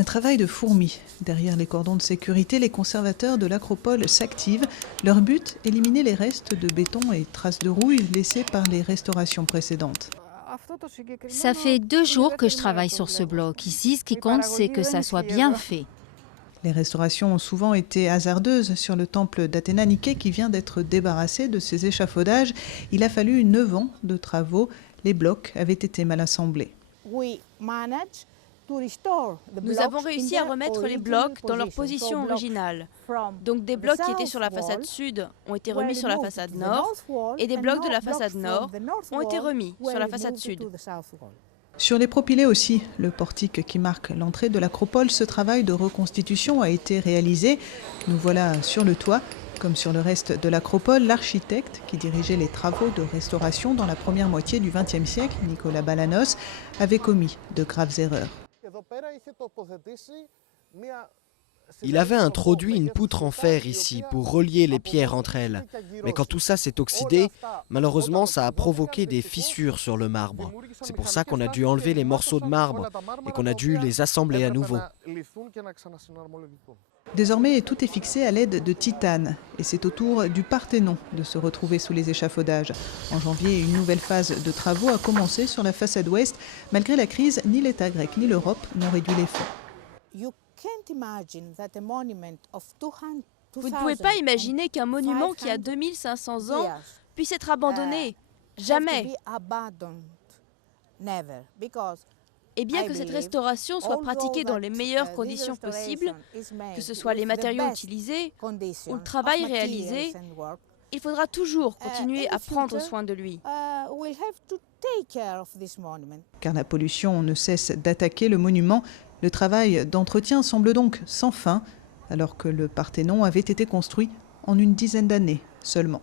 Un travail de fourmi. Derrière les cordons de sécurité, les conservateurs de l'acropole s'activent. Leur but, éliminer les restes de béton et traces de rouille laissées par les restaurations précédentes. Ça fait 2 jours que je travaille sur ce bloc. Ici, ce qui compte, c'est que ça soit bien fait. Les restaurations ont souvent été hasardeuses sur le temple d'Athéna Niké qui vient d'être débarrassé de ses échafaudages. Il a fallu 9 ans de travaux. Les blocs avaient été mal assemblés. Nous avons réussi à remettre les blocs dans leur position originale. Donc des blocs qui étaient sur la façade sud ont été remis sur la façade nord et des blocs de la façade nord ont été remis sur la façade sud. Sur les propylées aussi, le portique qui marque l'entrée de l'acropole, ce travail de reconstitution a été réalisé. Nous voilà sur le toit. Comme sur le reste de l'acropole, l'architecte qui dirigeait les travaux de restauration dans la première moitié du XXe siècle, Nicolas Balanos, avait commis de graves erreurs. Il avait introduit une poutre en fer ici pour relier les pierres entre elles. Mais quand tout ça s'est oxydé, malheureusement ça a provoqué des fissures sur le marbre. C'est pour ça qu'on a dû enlever les morceaux de marbre et qu'on a dû les assembler à nouveau. Désormais, tout est fixé à l'aide de titane et c'est au tour du Parthénon de se retrouver sous les échafaudages. En janvier, une nouvelle phase de travaux a commencé sur la façade ouest. Malgré la crise, ni l'État grec ni l'Europe n'ont réduit les fonds. Vous ne pouvez pas imaginer qu'un monument qui a 2500 ans puisse être abandonné. Jamais. Et bien que cette restauration soit pratiquée dans les meilleures conditions possibles, que ce soit les matériaux utilisés ou le travail réalisé, il faudra toujours continuer à prendre soin de lui. Car la pollution ne cesse d'attaquer le monument. Le travail d'entretien semble donc sans fin, alors que le Parthénon avait été construit en une dizaine d'années seulement.